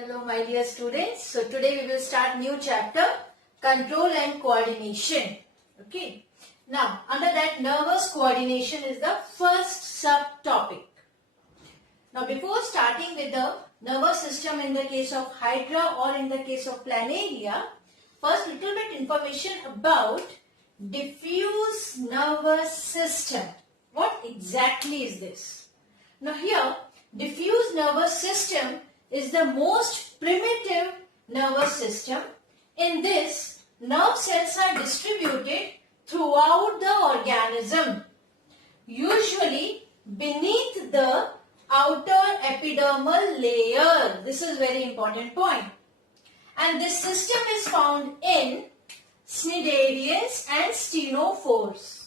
Hello my dear students. So today we will start new chapter, control and coordination. Okay. Now under that, nervous coordination is the first subtopic. Now before starting with the nervous system in the case of Hydra or in the case of Planaria, first little bit information about diffuse nervous system. What exactly is this? Now here, diffuse nervous system is the most primitive nervous system. In this, nerve cells are distributed throughout the organism, usually beneath the outer epidermal layer. This is very important point. And this system is found in cnidarians and stenophores.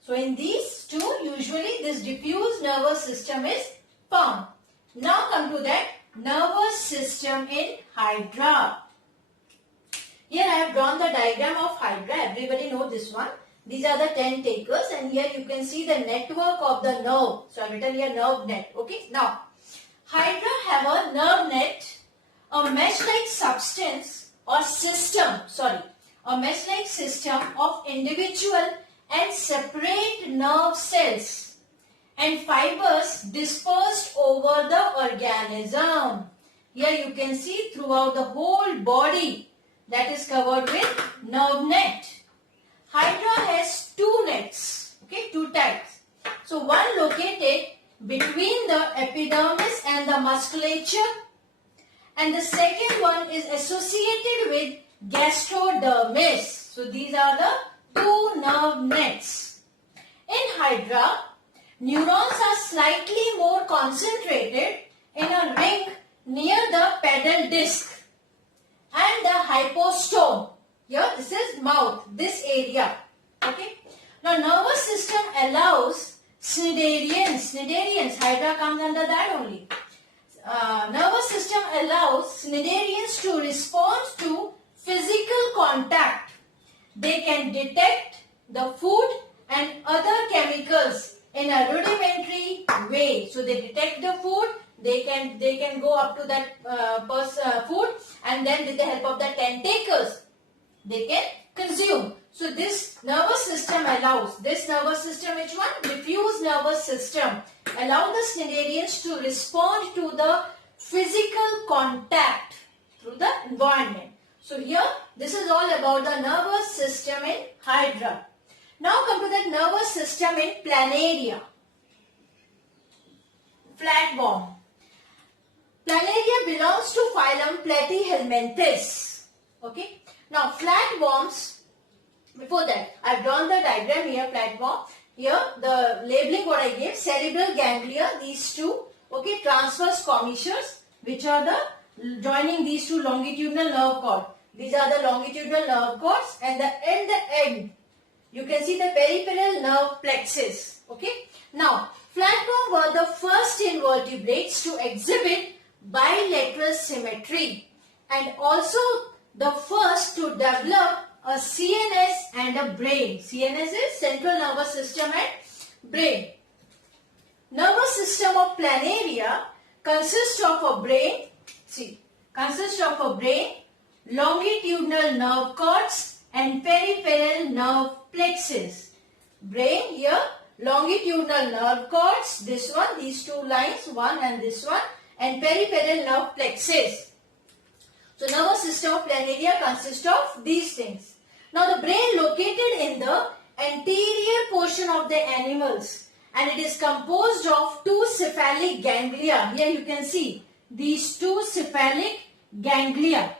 So in these two, usually this diffuse nervous system is found. Now come to that nervous system in Hydra. Here I have drawn the diagram of Hydra. Everybody knows this one. These are the 10 takers, and here you can see the network of the nerve. So I have written here nerve net. Okay. Now Hydra have a nerve net, a mesh-like substance or system. A mesh-like system of individual and separate nerve cells and fibers dispersed over the organism. Here you can see throughout the whole body that is covered with nerve net. Hydra has two nets, okay, two types. So one located between the epidermis and the musculature, and the second one is associated with gastrodermis. So these are the two nerve nets. In Hydra, neurons are slightly more concentrated in a ring near the pedal disc and the hypostome. Here this is mouth, this area. Okay. Now nervous system allows cnidarians, Hydra comes under that only. Nervous system allows cnidarians to respond to physical contact. They can detect the food and other chemicals in a rudimentary way. So they detect the food, they can go up to that food, and then with the help of the tentacles they can consume. So this nervous system allows, this nervous system, which one? Diffuse nervous system, allow the cnidarians to respond to the physical contact through the environment. So here this is all about the nervous system in Hydra. Now come to that nervous system in Planaria. Flatworm. Planaria belongs to phylum Platyhelminthes. Okay. Now flatworms, before that I have drawn the diagram here, flatworm. Here the labeling what I gave, cerebral ganglia, these two, okay, transverse commissures, which are the joining these two longitudinal nerve cords. These are the longitudinal nerve cords, and the end you can see the peripheral nerve plexus. Okay. Now, flatworm were the first invertebrates to exhibit bilateral symmetry, and also the first to develop a CNS and a brain. CNS is central nervous system and brain. Nervous system of Planaria consists of a brain. Longitudinal nerve cords and peripheral nerve plexus. Brain here, longitudinal nerve cords, this one, these two lines, one and this one, and peripheral nerve plexus. So nervous system of Planaria consists of these things. Now the brain located in the anterior portion of the animals, and it is composed of two cephalic ganglia. Here you can see these two cephalic ganglia.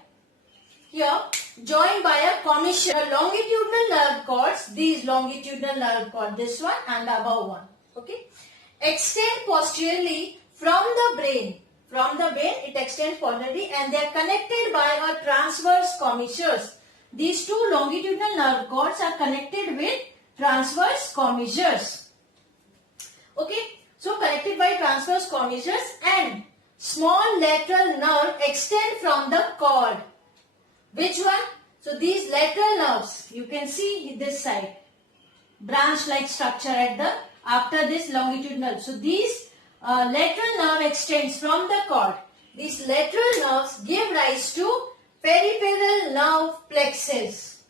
Here joined by a commissure. The longitudinal nerve cords, these longitudinal nerve cords, this one and the above one, okay, extend posteriorly from the brain. From the brain it extends posteriorly, and they are connected by a transverse commissures. These two longitudinal nerve cords are connected with transverse commissures. Okay, so connected by transverse commissures, and small lateral nerve extend from the cord. Which one? So these lateral nerves, you can see this side, branch-like structure at the after this longitudinal. So these lateral nerve extends from the cord these lateral nerves give rise to peripheral nerve plexus.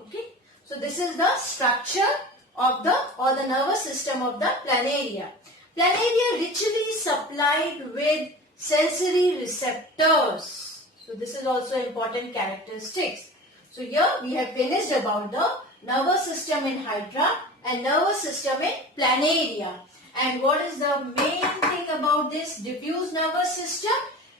Okay. So this is the structure of the nervous system of the planaria. Planaria richly supplied with sensory receptors. So this is also important characteristics. So here we have finished about the nervous system in Hydra and nervous system in planaria. And what is the main thing about this diffuse nervous system?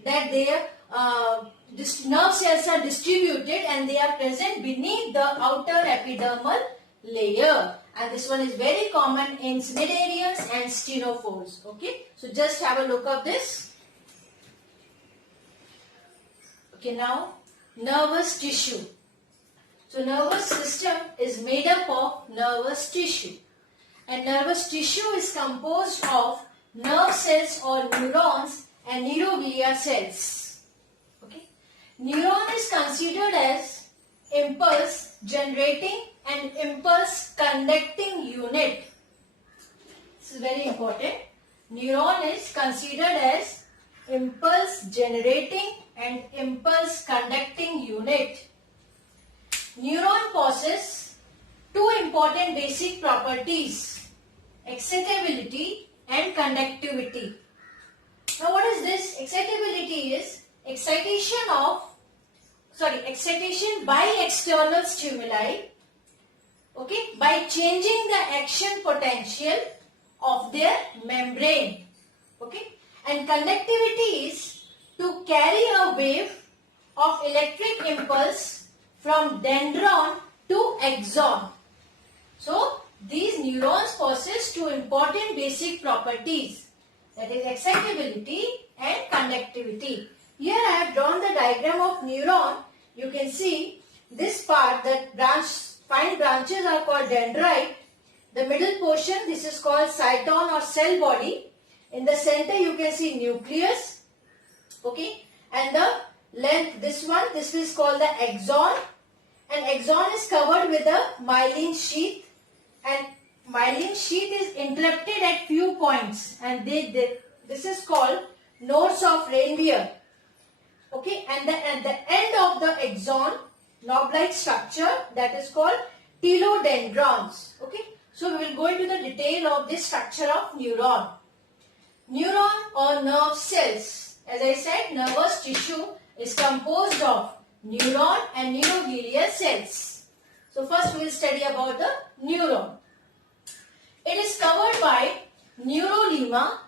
That their nerve cells are distributed and they are present beneath the outer epidermal layer. And this one is very common in cnidarians and stenophores. Okay, so just have a look of this. Okay, now nervous tissue. So nervous system is made up of nervous tissue. And nervous tissue is composed of nerve cells or neurons and neuroglia cells. Okay. Neuron is considered as impulse generating and impulse conducting unit. This is very important. Neuron is considered as impulse generating and impulse conducting unit. Neuron possess two important basic properties: excitability and conductivity. Now what is this? Excitability is excitation by external stimuli, okay, by changing the action potential of their membrane, okay, and conductivity is to carry a wave of electric impulse from dendron to axon. So these neurons possess two important basic properties, that is excitability and conductivity. Here I have drawn the diagram of neuron. You can see this part, that fine branches are called dendrite. The middle portion, this is called cyton or cell body. In the center you can see nucleus, okay, and the length, this is called the axon, and axon is covered with a myelin sheath, and myelin sheath is interrupted at few points, and this is called nodes of Ranvier. Okay, and at the end of the axon, knob-like structure, that is called telodendrons. Okay, so we will go into the detail of this structure of neuron. Neuron or nerve cells. As I said, nervous tissue is composed of neuron and neuroglial cells. So first we will study about the neuron. It is covered by neurolemma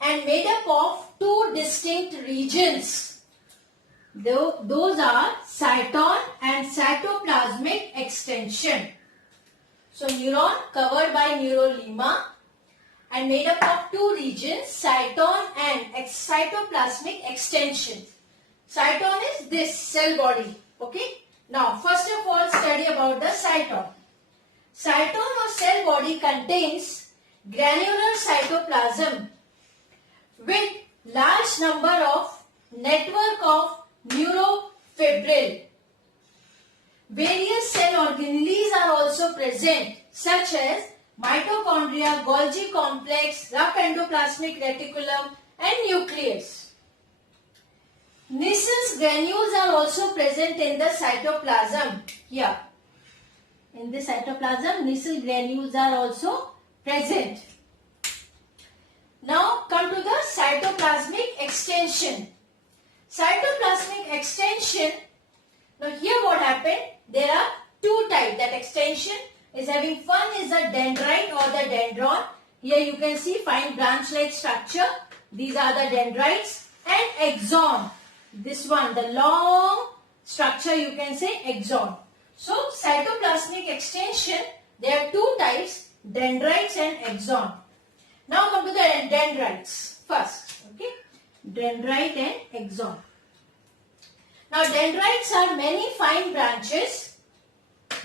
and made up of two distinct regions. Those are cyton and cytoplasmic extension. So neuron covered by neurolemma and made up of two regions, cyton and cytoplasmic extension. Cyton is this cell body. Okay. Now first of all study about the cyton. Cyton or cell body contains granular cytoplasm with large number of network of neurofibril. Various cell organelles are also present, such as mitochondria, Golgi complex, rough endoplasmic reticulum and nucleus. Nissen's granules are also present in the cytoplasm. Here, in the cytoplasm, Nissen's granules are also present. Now come to the cytoplasmic extension. Cytoplasmic extension. Now here what happened? There are two types. That extension is having, one is the dendrite or the dendron. Here you can see fine branch-like structure. These are the dendrites. And axon. This one, the long structure, you can say axon. So cytoplasmic extension, there are two types, dendrites and axon. Now come to the dendrites first. Okay, dendrite and axon. Now dendrites are many fine branches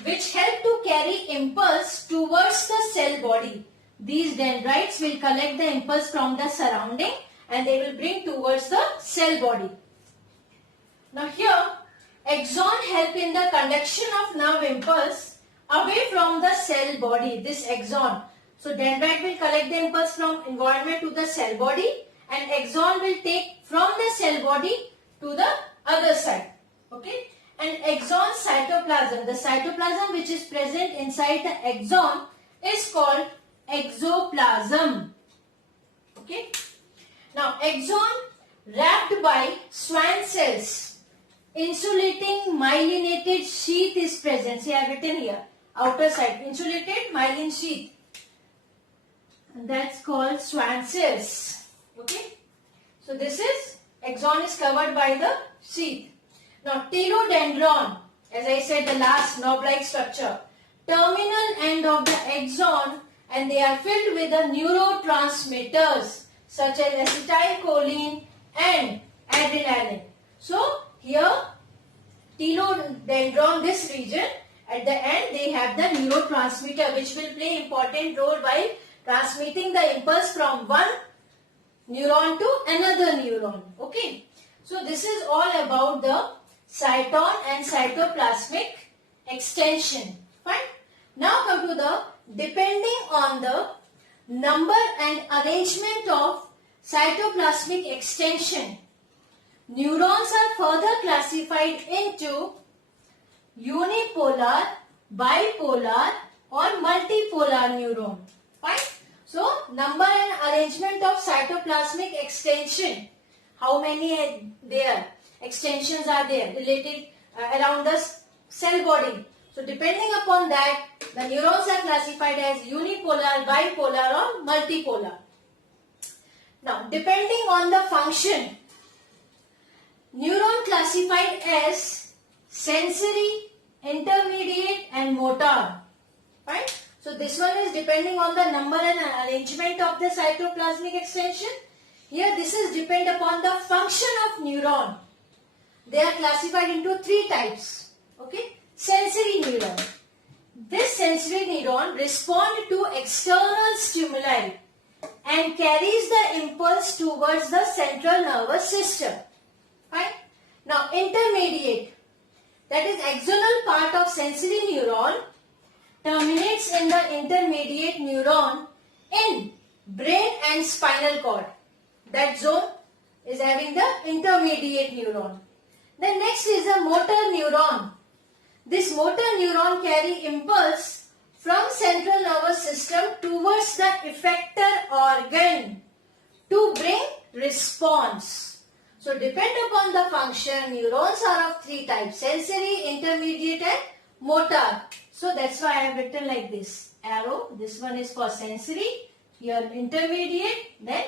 which help to carry impulse towards the cell body. These dendrites will collect the impulse from the surrounding and they will bring towards the cell body. Now here, axon help in the conduction of nerve impulse away from the cell body, this axon. So dendrite will collect the impulse from environment to the cell body and axon will take from the cell body to the other side. Okay, and axon cytoplasm, the cytoplasm which is present inside the axon is called exoplasm. Okay, now axon wrapped by Schwann cells, insulating myelinated sheath is present. See, I have written here, outer side, insulated myelin sheath, and that's called Schwann cells. Okay, so this is, axon is covered by the sheath. Now telodendron, as I said, the last knob-like structure, terminal end of the axon, and they are filled with the neurotransmitters such as acetylcholine and adrenaline. So here telodendron, this region, at the end they have the neurotransmitter which will play important role while transmitting the impulse from one neuron to another neuron. Okay, so this is all about the cyton and cytoplasmic extension. Fine. Now come to the, depending on the number and arrangement of cytoplasmic extension, neurons are further classified into unipolar, bipolar or multipolar neuron. Fine. So, number and arrangement of cytoplasmic extension. How many there? Extensions are there related around the cell body. So, depending upon that, the neurons are classified as unipolar, bipolar or multipolar. Now, depending on the function, neuron classified as sensory, intermediate and motor. Right? So this one is depending on the number and arrangement of the cytoplasmic extension. Here this is depend upon the function of neuron. They are classified into three types. Okay? Sensory neuron. This sensory neuron responds to external stimuli and carries the impulse towards the central nervous system. Fine? Now intermediate, that is axonal part of sensory neuron, terminates in the intermediate neuron in brain and spinal cord. That zone is having the intermediate neuron. Then next is a motor neuron. This motor neuron carry impulse from central nervous system towards the effector organ to bring response. So depend upon the function, neurons are of three types: sensory, intermediate and motor. So that's why I have written like this arrow. This one is for sensory, here intermediate, then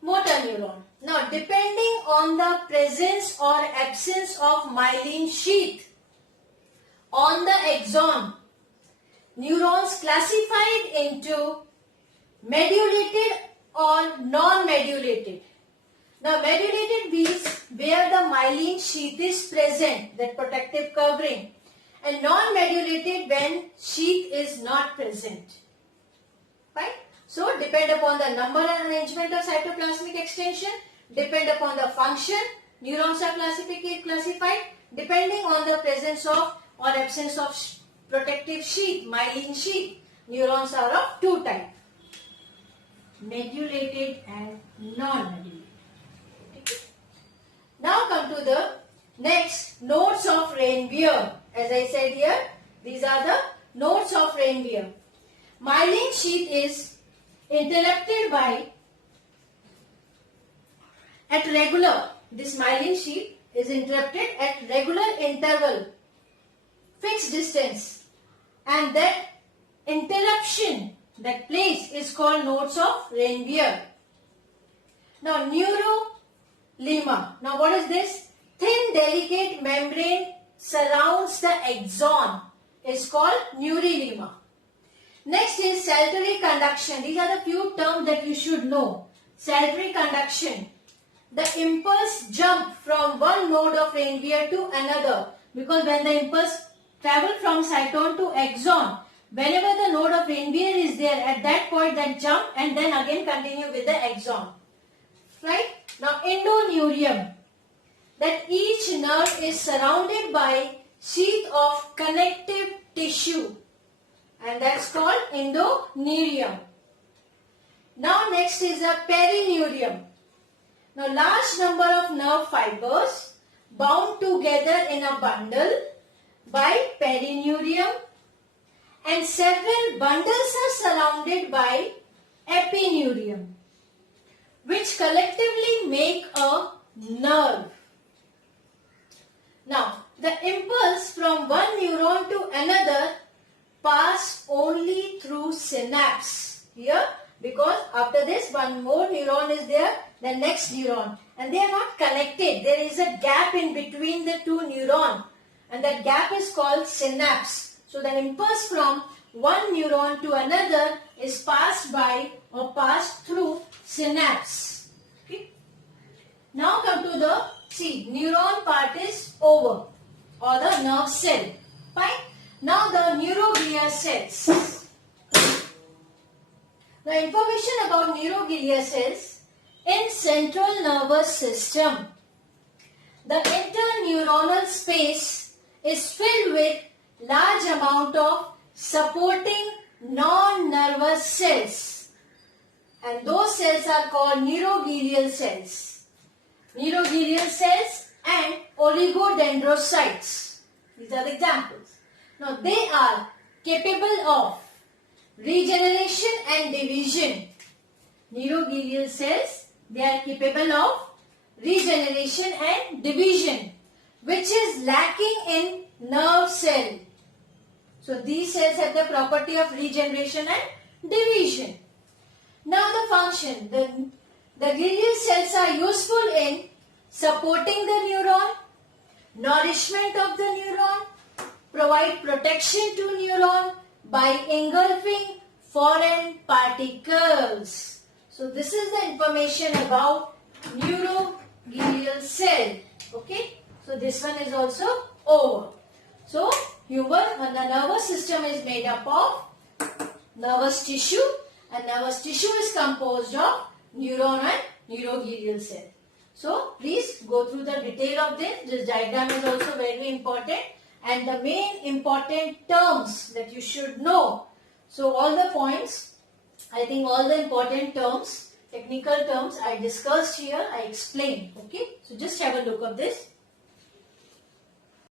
motor neuron. Now depending on the presence or absence of myelin sheath on the axon, neurons classified into medulated or non-medulated. Now medulated means where the myelin sheath is present, that protective covering, and non-medulated when sheath is not present. Right? So depend upon the number and arrangement of cytoplasmic extension, depend upon the function, neurons are classified depending on the presence of or absence of protective sheath, myelin sheath. Neurons are of two types: medulated and non-medulated. Now come to the next, nodes of Ranvier. As I said here, these are the nodes of Ranvier. Myelin sheath is interrupted by, at regular, this myelin sheath is interrupted at regular interval, fixed distance, and that interruption, that place is called nodes of Ranvier. Now neurolema. Now what is this? Thin delicate membrane surrounds the axon, is called neurolema. Next is saltatory conduction. These are the few terms that you should know. Saltatory conduction. The impulse jump from one node of Ranvier to another, because when the impulse travel from cyton to axon, whenever the node of Ranvier is there, at that point that jump and then again continue with the axon. Right? Now endoneurium. That each nerve is surrounded by sheath of connective tissue, and that's called endoneurium. Now next is a perineurium. Now large number of nerve fibers bound together in a bundle by perineurium, and several bundles are surrounded by epineurium, which collectively make a nerve. Now, the impulse from one neuron to another pass only through synapse. Here, because after this one more neuron is there, the next neuron, and they are not connected. There is a gap in between the two neurons, and that gap is called synapse. So the impulse from one neuron to another is passed by or passed through synapse. Okay. Now come to the, see, neuron part is over, or the nerve cell. Fine. Now the neuroglia cells. The information about neuroglia cells in central nervous system. The interneuronal space is filled with large amount of supporting non-nervous cells, and those cells are called neuroglial cells. Neuroglial cells and oligodendrocytes. These are the examples. Now they are capable of regeneration and division. Neuroglial cells, they are capable of regeneration and division, which is lacking in nerve cell. So these cells have the property of regeneration and division. Now the function. The glial cells are useful in supporting the neuron, nourishment of the neuron, provide protection to neuron by engulfing foreign particles. So this is the information about neuroglial cell. Okay. So this one is also over. So the nervous system is made up of nervous tissue, and nervous tissue is composed of neuron and neuroglial cell. So please go through the detail of this. This diagram is also very important, and the main important terms that you should know. So all the points, I think all the important terms, technical terms I discussed here, I explained. Okay. So just have a look of this.